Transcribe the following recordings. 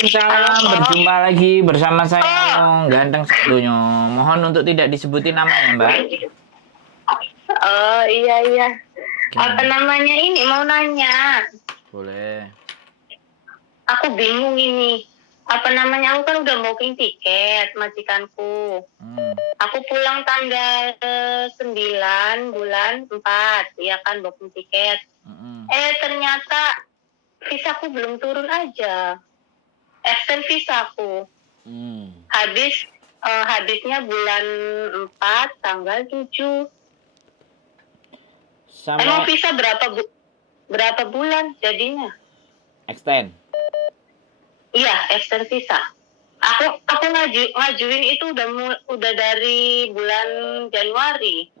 Waalaikumsalam, berjumpa lagi bersama saya Ganteng Satunya. Mohon untuk tidak disebutin namanya, Mbak. Oh iya. Apa Gimana? namanya ini mau nanya. Boleh. Aku bingung ini. Apa namanya aku kan udah booking tiket majikanku. Hmm. Aku pulang tanggal 9 bulan 4, ya kan booking tiket. Ternyata visaku belum turun aja. Extend visaku. Habisnya bulan 4 tanggal 7. Emang visa berapa bulan jadinya? Extend. Iya, extend visa. Aku ngajuin itu udah dari bulan Januari.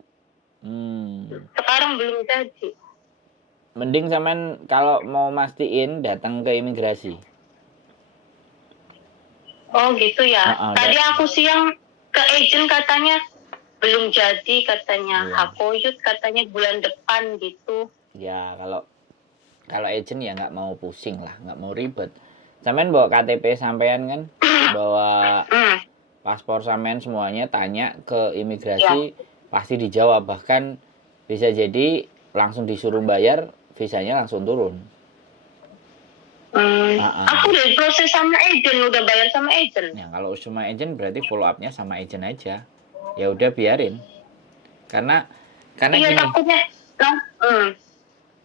Sekarang belum jadi. Mending sampean kalau mau mastiin datang ke imigrasi. Oh gitu ya. Tadi aku siang ke agent katanya belum jadi katanya. Hakoyut katanya bulan depan gitu. Ya kalau agent ya nggak mau pusing lah, nggak mau ribet. Sampean bawa KTP sampean kan, bawa paspor sampean semuanya, tanya ke imigrasi pasti dijawab, bahkan bisa jadi langsung disuruh bayar, visanya langsung turun. Aku udah proses sama agent, udah bayar sama agent. Ya kalau sama agent berarti follow up-nya sama agent aja. Ya udah biarin. Karena iya, gini. Takutnya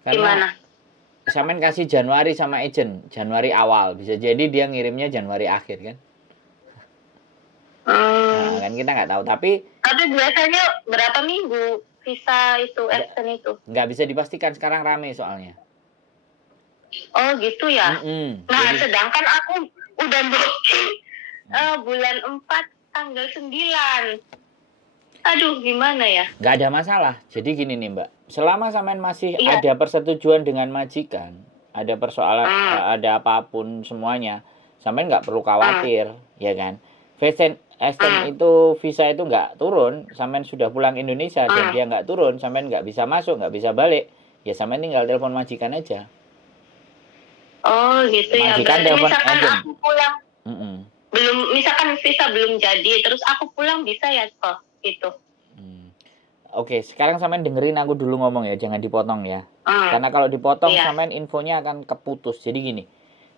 Karena sampean kasih Januari sama agent, Januari awal, bisa jadi dia ngirimnya Januari akhir kan. Nah, kan kita nggak tahu, tapi biasanya berapa minggu visa itu extend itu? Nggak bisa dipastikan, sekarang rame soalnya. Oh gitu ya. Nah jadi, sedangkan aku udah booking bulan 4 tanggal 9. Aduh gimana ya? Nggak ada masalah. Jadi gini nih Mbak, selama sampean masih ada persetujuan dengan majikan, ada persoalan, ada apapun semuanya, sampean nggak perlu khawatir, ya kan? Itu visa itu nggak turun, sampean sudah pulang Indonesia dan dia nggak turun, sampean nggak bisa masuk, nggak bisa balik, ya sampean tinggal telepon majikan aja. Oh gitu ya. Majikan telepon agent. Aku pulang, misalkan visa belum jadi, terus aku pulang bisa ya kok gitu. Oke, sekarang sampean dengerin aku dulu ngomong ya, jangan dipotong ya. Karena kalau dipotong sampean infonya akan keputus. Jadi gini,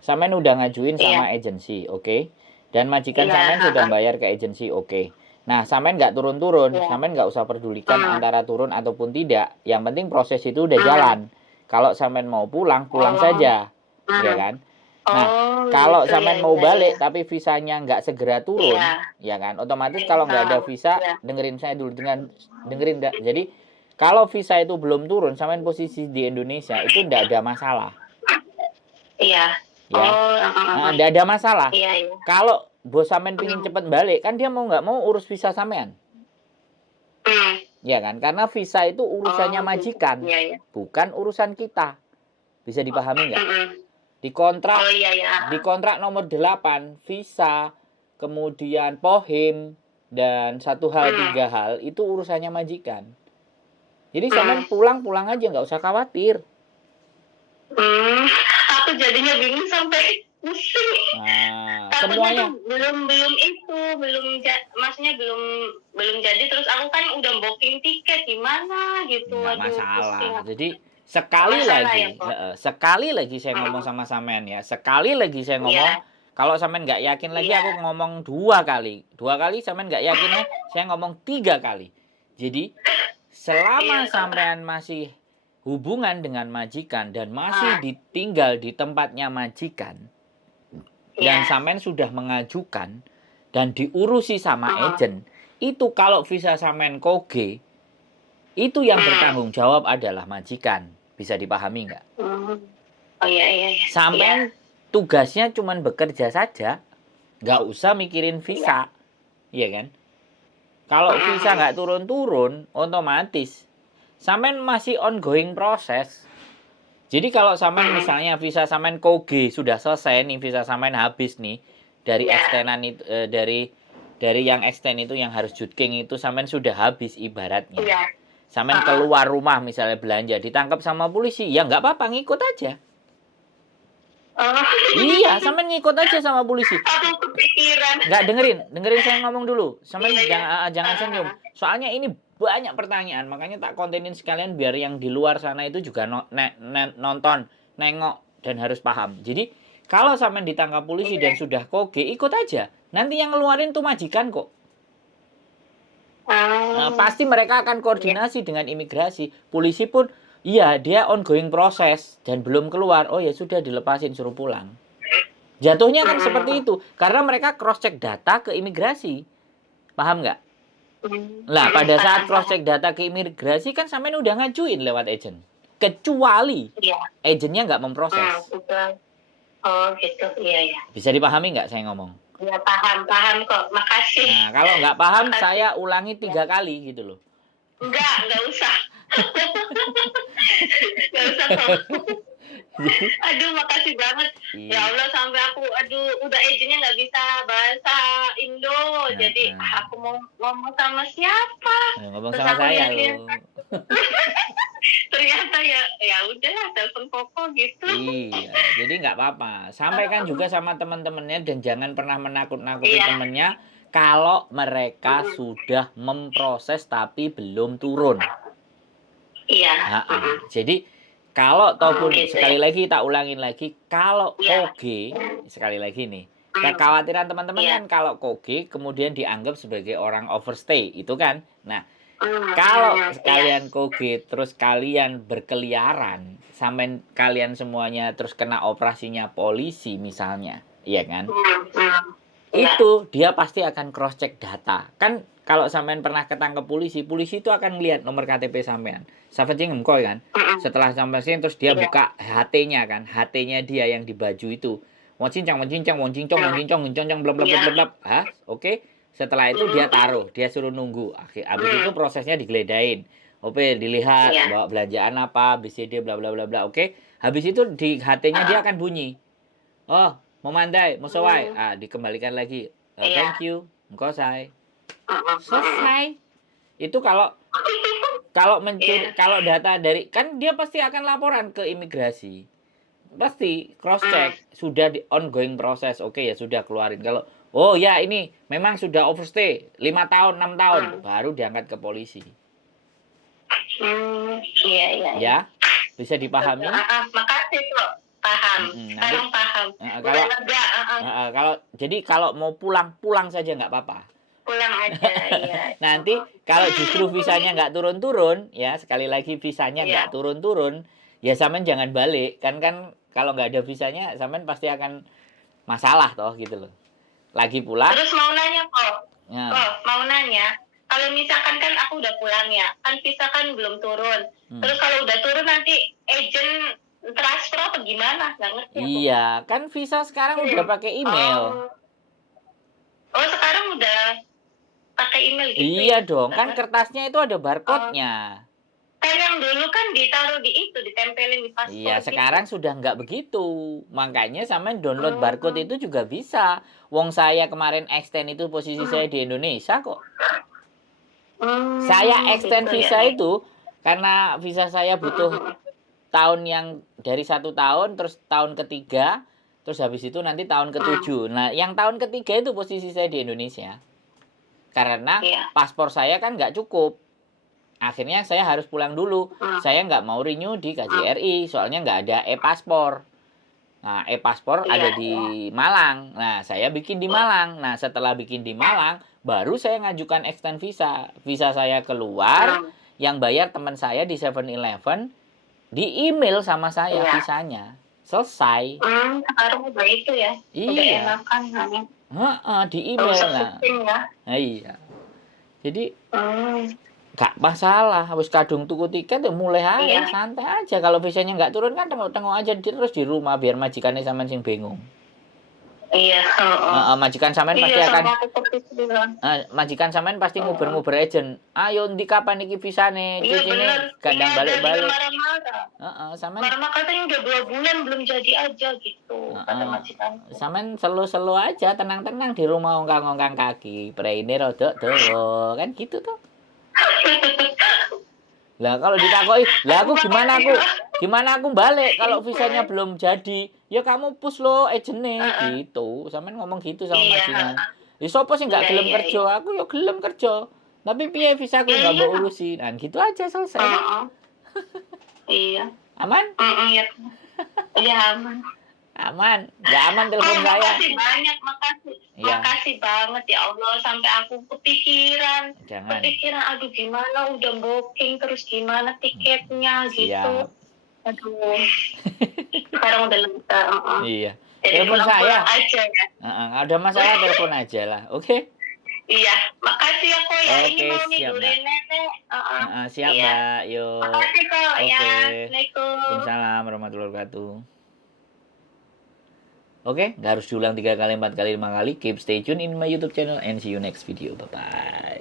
sampean udah ngajuin sama agensi, oke? Dan majikan sampean sudah bayar ke agensi, oke? Nah, sampean nggak turun-turun, sampean nggak usah pedulikan antara turun ataupun tidak. Yang penting proses itu udah jalan. Kalau sampean mau pulang saja, ya kan? Nah, kalau sampean mau balik tapi visanya nggak segera turun, ya kan? Otomatis kalau nggak ada visa, dengerin saya dulu, dengerin. Jadi kalau visa itu belum turun, sampean posisi di Indonesia itu nggak ada masalah. Iya. Ya, nggak ada masalah. Kalau bos sampean pingin cepet balik, kan dia mau nggak mau urus visa sampean. Ya kan? Karena visa itu urusannya majikan, bukan urusan kita. Bisa dipahami nggak? Di kontrak nomor 8, visa, kemudian pohim, dan 3 hal itu urusannya majikan. Jadi sampean pulang aja, nggak usah khawatir. Aku jadinya bingung sampai pusing. Semuanya maksudnya belum jadi, terus aku kan udah booking tiket gimana gitu. Nggak masalah. Jadi sekali lagi saya ngomong sama sampean ya, sekali lagi saya ngomong, kalau sampean nggak yakin lagi aku ngomong 2 kali sampean nggak yakinnya saya ngomong 3 kali. Jadi selama sampean masih hubungan dengan majikan dan masih ditinggal di tempatnya majikan dan sampean sudah mengajukan dan diurusi sama agent, itu kalau visa sampean koge, itu yang bertanggung jawab adalah majikan. Bisa dipahami nggak? Oh iya. Sampean tugasnya cuma bekerja saja, nggak usah mikirin visa, iya kan? Kalau visa nggak turun-turun, otomatis sampean masih ongoing proses. Jadi kalau sampean misalnya visa sampean koge sudah selesai nih, visa sampean habis nih dari extendan itu, dari yang extend itu yang harus jutking itu sampean sudah habis ibaratnya. Sampean keluar rumah misalnya belanja, ditangkap sama polisi, ya nggak apa-apa, ngikut aja. Oh. Iya, sampean ngikut aja sama polisi. Aku kepikiran. Nggak, dengerin saya ngomong dulu. Sampean jangan senyum. Soalnya ini banyak pertanyaan, makanya tak kontenin sekalian biar yang di luar sana itu juga nonton, nengok dan harus paham. Jadi kalau sampean ditangkap polisi dan sudah koge, ikut aja. Nanti yang ngeluarin tuh majikan kok. Nah, pasti mereka akan koordinasi dengan imigrasi. Polisi pun, iya dia ongoing proses dan belum keluar. Oh ya sudah, dilepasin, suruh pulang. Jatuhnya kan seperti itu. Karena mereka cross check data ke imigrasi. Paham nggak? Lah pada saat cross check data ke imigrasi kan sampean udah ngajuin lewat agent. Kecuali agentnya nggak memproses. Oh gitu, iya. Bisa dipahami nggak saya ngomong? Ya paham kok, makasih. Nah kalau nggak paham saya ulangi 3 kali gitu loh. Nggak usah. Nggak usah kok. Aduh, makasih banget. Ya Allah, sampai aku, udah agennya nggak bisa bahasa Indo. Jadi aku mau ngomong sama siapa? Ngomong sama saya loh. Ternyata ya udahlah, telepon Koko gitu. Iya, jadi nggak apa-apa. Sampaikan juga sama teman-temannya dan jangan pernah menakut-nakuti temannya kalau mereka sudah memproses tapi belum turun. Iya. Jadi kalau ataupun sekali lagi tak ulangin lagi, kalau koge sekali lagi nih, kekhawatiran teman-teman kan kalau koge kemudian dianggap sebagai orang overstay itu kan. Nah, kalau kalian koge terus kalian berkeliaran sampai kalian semuanya terus kena operasinya polisi misalnya, iya kan? Itu dia pasti akan cross check data. Kan kalau sampean pernah ketangkep polisi itu akan lihat nomor KTP sampean. Savaging engkau kan. Setelah sampai sini terus dia buka HT-nya kan. HT-nya dia yang di baju itu. Wong cincang, blab. Oke. Setelah itu dia taruh, dia suruh nunggu. Habis itu prosesnya digeledain. Oke, dilihat bawa belanjaan apa, BCD bla bla bla bla. Oke. Habis itu di HT-nya dia akan bunyi. Oh, mau mandai, mau sewai. Dikembalikan lagi. Thank you. Engkau say. Selesai. Itu kalau mencuri, kalau data dari, kan dia pasti akan laporan ke imigrasi. Pasti cross check, sudah di ongoing proses. Oke ya sudah keluarin. Kalau oh ya ini memang sudah overstay 5 tahun, 6 tahun, baru diangkat ke polisi. Iya. Ya, bisa dipahami? Makasih kok. Paham. Sekarang paham. Kalau mau pulang saja nggak apa-apa. Pulang aja, iya. Nanti kalau justru visanya nggak turun-turun, ya sekali lagi visanya nggak turun-turun, ya sampean jangan balik. Kan kalau nggak ada visanya, sampean pasti akan masalah toh gitu loh. Lagi pula. Terus mau nanya kok. Mau nanya. Kalau misalkan kan aku udah pulang ya, kan visa kan belum turun. Terus kalau udah turun nanti agent transfer apa gimana? Nggak ngerti. Iya, kan visa sekarang udah pakai email. Oh, sekarang udah pakai email gitu. Iya dong, kan kertasnya itu ada barcode-nya. Kan yang dulu kan ditaruh di itu, ditempelin di paspor. Iya, sekarang sudah nggak begitu. Makanya sampean download barcode itu juga bisa. Wong saya kemarin extend itu posisi saya di Indonesia kok. Saya extend visa itu karena visa saya butuh tahun yang dari 1 tahun, terus tahun ketiga, terus habis itu nanti tahun ke-7. Nah, yang tahun ketiga itu posisi saya di Indonesia. Karena paspor saya kan nggak cukup. Akhirnya saya harus pulang dulu. Saya nggak mau renew di KJRI, soalnya nggak ada e-paspor. Nah, e-paspor ada di Malang. Nah, saya bikin di Malang. Nah, setelah bikin di Malang, baru saya ngajukan extend visa. Visa saya keluar, yang bayar teman saya di 7-Eleven, di email sama saya visanya. Selesai. Sekarang udah itu ya. Udah enakan. Di email lah. Iya. Jadi gak masalah. Habis kadung tuku tiket ya mulai aja, santai aja. Kalau visanya nggak turun kan tengok-tengok aja terus di rumah biar majikannya sampean sing bingung. Iya. Majikan sampean pasti akan. Majikan sampean pasti nguber-nguber agent. Ayo ndi kapan iki visane? Cucine kadang balik-balik. Sampean. Karena katanya udah 2 bulan belum jadi aja gitu. Kata majikan. Sampean selo-selo aja, tenang-tenang di rumah ongkang-ongkang kaki. Preine rodok dawa, kan gitu tuh. Lah kalau ditakoki, lah aku gimana aku? Gimana aku balik kalau visanya belum jadi? Ya kamu push lo agentnya gitu. Sampean ngomong gitu sama majikan. Ya sopo sih nggak gelem kerja? Aku ya gelem kerja. Tapi piye visaku nggak mau urusin. Nah, gitu aja selesai kan? Iya. Aman? Iya. Iya aman. Aman. Nggak aman telepon saya. Makasih banyak, makasih. Ya. Makasih banget ya Allah sampai aku kepikiran. Jangan. Kepikiran aduh gimana udah booking terus gimana tiketnya gitu. Aduh. Sekarang udah lega. Iya. Jadi telepon saya aja ya. Ada masalah telepon aja lah. Oke? Iya, makasih ya kok ya. Oke, ini mau siap, tidurin nenek. Siap iya. Mbak, yuk. Makasih kok ya. Assalamualaikum. Waalaikumsalam warahmatullahi wabarakatuh. Oke, nggak harus diulang 3 kali, 4 kali, 5 kali. Keep stay tune in my YouTube channel and see you next video. Bye-bye.